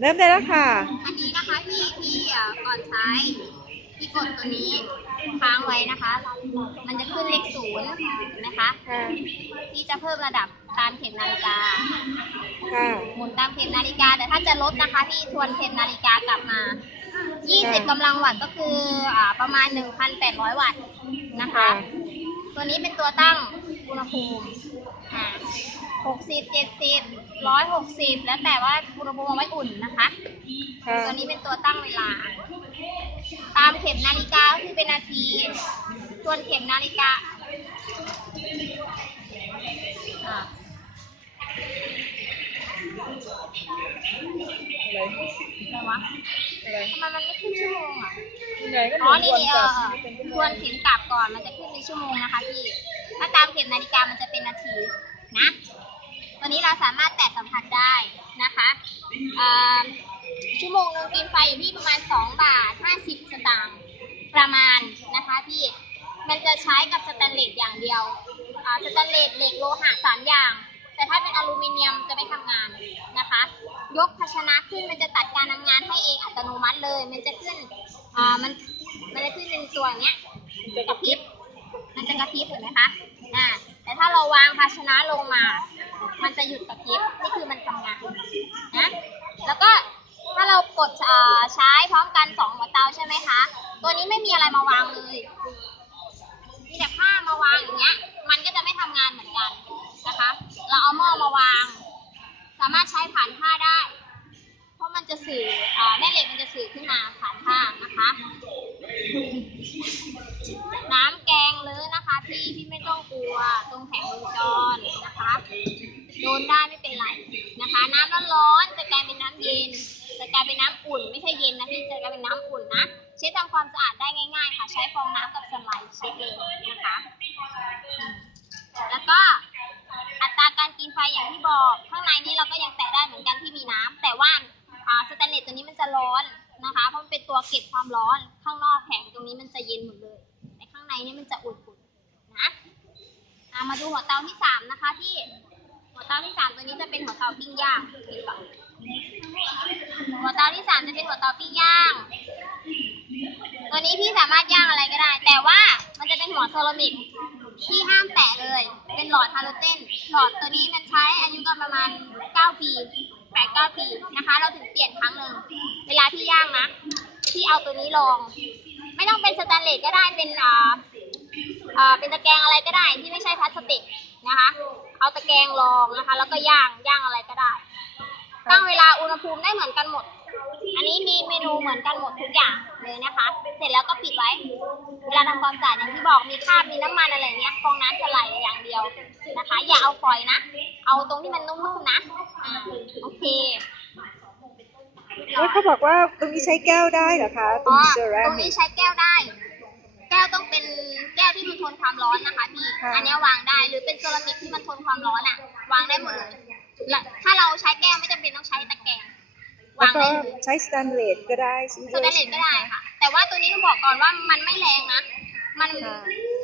เริ่มได้แล้วค่ะ อันนี้นะคะที่ที่เอ่อก่อนใช้ที่กดตัวนี้ค้างไว้นะคะ มันจะขึ้นเลขศูนย์เห็นไหมคะ ค่ะ ที่จะเพิ่มระดับตามเข็มนาฬิกา ค่ะ หมุนตามเข็มนาฬิกา แต่ถ้าจะลดนะคะพี่ทวนเข็มนาฬิกากลับมา 20กำลังวัตต์ก็คืออ่าประมาณ 1,800 วัตต์นะคะ ตัวนี้เป็นตัวตั้งอุณหภูมิอ่า60 70 160แล้วแต่ว่าอุณหภูมิเอาไว้อุ่นนะคะ ค่ะตัวนี้เป็นตัวตั้งเวลา ตามเข็มนาฬิกาก็คือเป็นนาที ส่วนเข็มนาฬิกาอ่าอะไรอะไรวะอะไรทำไมมันไม่ขึ้นชั่วโมงอะ ยังไงก็หอ๋มุอนนี่วนนี่กเอลับอทวนเข็มกลับก่อน มันจะขึ้นเป็นชั่วโมงนะคะพี่ ถ้าตามเข็มนาฬิกามันจะเป็นนาทีนะ ตัวนี้เราสามารถแตะสัมผัสได้นะคะชั่วโมงหนึงกินไฟอยู่ที่ประมาณ 2 บาท 50 สตางค์ประมาณนะคะพี่มันจะใช้กับสแตนเลสอย่างเดียวสแตนเลสเหล็กโลหะสามอย่าง แต่ถ้าเป็นอลูมิเนียมจะไม่ทำงานนะคะ ยกภาชนะขึ้นมันจะตัดการทำงานให้เองอัตโนมัติเลย มันจะขึ้นอ่ามันมันจะขึ้นเป็นตัวเงี้ยกระพริบมันจะกระพริบเห็นไหมคะอ่า แต่ถ้าเราวางภาชนะลงมา มันจะหยุดกระพริบนี่คือมันทำงานนะ แล้วก็ถ้าเรากดใช้พร้อมกันสองหัวเตาใช่ไหมคะ ตัวนี้ไม่มีอะไรมาวางเลย ได้ไม่เป็นไรนะคะ น้ำร้อนๆจะกลายเป็นน้ำเย็น จะกลายเป็นน้ำอุ่น ไม่ใช่เย็นนะพี่จะกลายเป็นน้ำอุ่นนะ เช็ดทำความสะอาดได้ง่ายๆ ค่ะ ใช้ฟองน้ำกับสไลด์เช็ดเลยนะคะ แล้วก็อัตราการกินไฟอย่างที่บอก ข้างในนี้เราก็ยังแตะได้เหมือนกันที่มีน้ำแต่ว่าสแตนเลสตัวนี้มันจะร้อนนะคะ เพราะมันเป็นตัวเก็บความร้อน ข้างนอกแผงตรงนี้มันจะเย็นหมดเลย แต่ข้างในนี่มันจะอุ่นๆนะะมาดูหัวเตาที่สามนะคะที่ หัวเตาที่สามตัวนี้จะเป็นหัวเตาปิ้งย่างหัวเตาที่สามจะเป็นหัวเตาปิ้งย่าง ตัวนี้พี่สามารถย่างอะไรก็ได้ แต่ว่ามันจะเป็นหัวเซรามิกที่ห้ามแตะเลย เป็นหลอดฮาโลเจนหลอดตัวนี้มันใช้อายุกันประมาณ 9 ปี 8 9 ปีนะคะ เราถึงเปลี่ยนครั้งหนึ่ง เวลาที่ย่างนะพี่เอาตัวนี้ลอง ไม่ต้องเป็นสแตนเลสก็ได้ เป็นอ่าอ่าเป็นตะแกรงอะไรก็ได้ที่ไม่ใช่พลาสติก นะคะ เอาตะแกรงรองนะคะ แล้วก็ย่างย่างอะไรก็ได้ ตั้งเวลาอุณหภูมิได้เหมือนกันหมด อันนี้มีเมนูเหมือนกันหมดทุกอย่างเลยนะคะ เสร็จแล้วก็ปิดไว้ เวลาทำความสะอาดอย่างที่บอกมีคราบมีน้ำมันอะไรเงี้ยฟองน้ำจะไหลอย่างเดียวนะคะ อย่าเอาฝอยนะ เอาตรงที่มันนุ่มๆนะอ่าโอเคแล้วเขาบอกว่าตรงนี้ใช้แก้วได้เหรอคะตรอ๋งอเซราตรงมินี้กใช้แก้วได้ แก้วต้องเป็นแก้ว ที่มันทนความร้อนนะคะพี่ค่ะอันเนี้ยวางได้หรือเป็นเซรามิกที่มันทนความร้อนอะ วางได้หมดเลยและถ้าเราใช้แก้วไม่จำเป็นต้องใช้ตะแกรงแล้ววางก็ได้เลยใช้สแตนเลสก็ได้ใช่ไหมสแตนเลสก็ได้ค่ะ แต่ว่าตัวนี้ต้องบอกก่อนว่ามันไม่แรงนะ มันค่ะ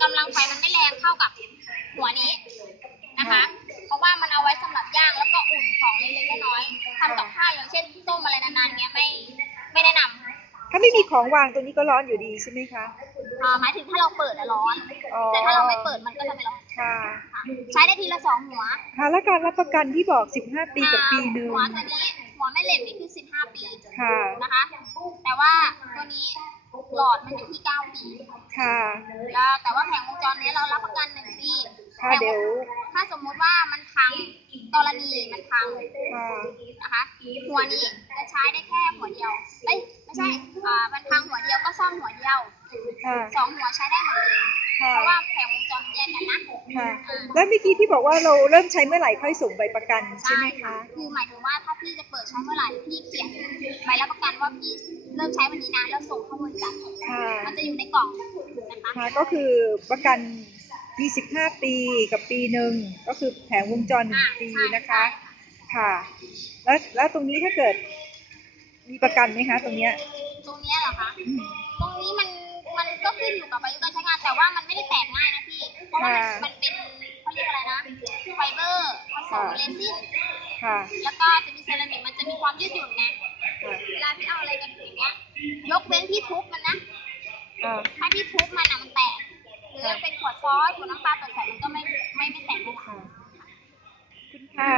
กำลังไฟมันไม่แรงเท่ากับหัวนี้นะคะ เพราะว่ามันเอาไว้สำหรับย่างแล้วก็อุ่นของเล็กๆน้อยๆทำกับข้าวอย่างเช่นต้มอะไรนานๆเงี้ยไม่ไม่แนะนำ ถ้าไม่มีของวางตรงนี้ก็ร้อนอยู่ดีใช่ไหมคะ อ่าหมายถึงถ้าเราเปิดอะร้อน อ๋อ แต่ถ้าเราไม่เปิดมันก็จะไม่ร้อนค่ะ ค่ะใช้ได้ทีละสองหัวค่ะแล้วการรับประกันที่บอก 15 ปีกับปีหนึ่ง หัวตัวนี้หัวแม่เหล็กนี่คือ15ปีค่ะ นะคะ แต่ว่าตัวนี้หลอดมันอยู่ที่9ปีค่ะ แล้วแต่ว่าแผงวงจรเนี้ยเรารับประกันหนึ่งปีค่ะเดี๋ยว ถ้าสมมุติว่ามันพังกรณีมันพัง ค่ะ นะคะหัวนี้จะใช้ได้แค่หัวเดียว เอ้ยไม่ใช่ อ่ามันพังหัวเดียวก็ซ่อมหัวเดียว ค่ะ สองหัวใช้ได้หมดเลยค่ะเพราะว่าแผงวงจรมันแยกกันนะค่ะแล้วเมื่อกี้ที่บอกว่าเราเริ่มใช้เมื่อไหร่ค่อยส่งใบประกันใช่ไหมคะ คือหมายถึงว่าถ้าพี่จะเปิดใช้เมื่อไหร่พี่เขียนใบรับประกันว่าพี่เริ่มใช้วันนี้นะแล้วส่งเข้าบริษัทค่ะ มันจะอยู่ในกล่องนะคะ ค่ะก็คือประกัน 25 ปีกับปีหนึ่งก็คือแผงวงจรหนึ่งปีนะคะ ค่ะ แล้วแล้วตรงนี้ถ้าเกิดมีประกันไหมคะ ตรงเนี้ยตรงเนี้ยเหรอคะตรงนี้มันมัน ก็ขึ้นอยู่กับอายุการใช้งานแต่ว่ามันไม่ได้แตกง่ายนะพี่ เพราะว่ามันมันเป็นเขาเรียกอะไรนะไฟเบอร์ผสมเรซินค่ะ แล้วก็จะมีเซรามิกมันจะมีความยืดหยุ่นไงเวลาพี่เอาอะไรกันอย่างเงี้ย ยกเว้นที่ทุบมันนะถ้าที่ทุบมันอะมันแตกหรือเป็นขวดซอสขวดน้ำปลาตกใส่มันก็ไม่ไม่ไม่แตกนะะคุณค่ะ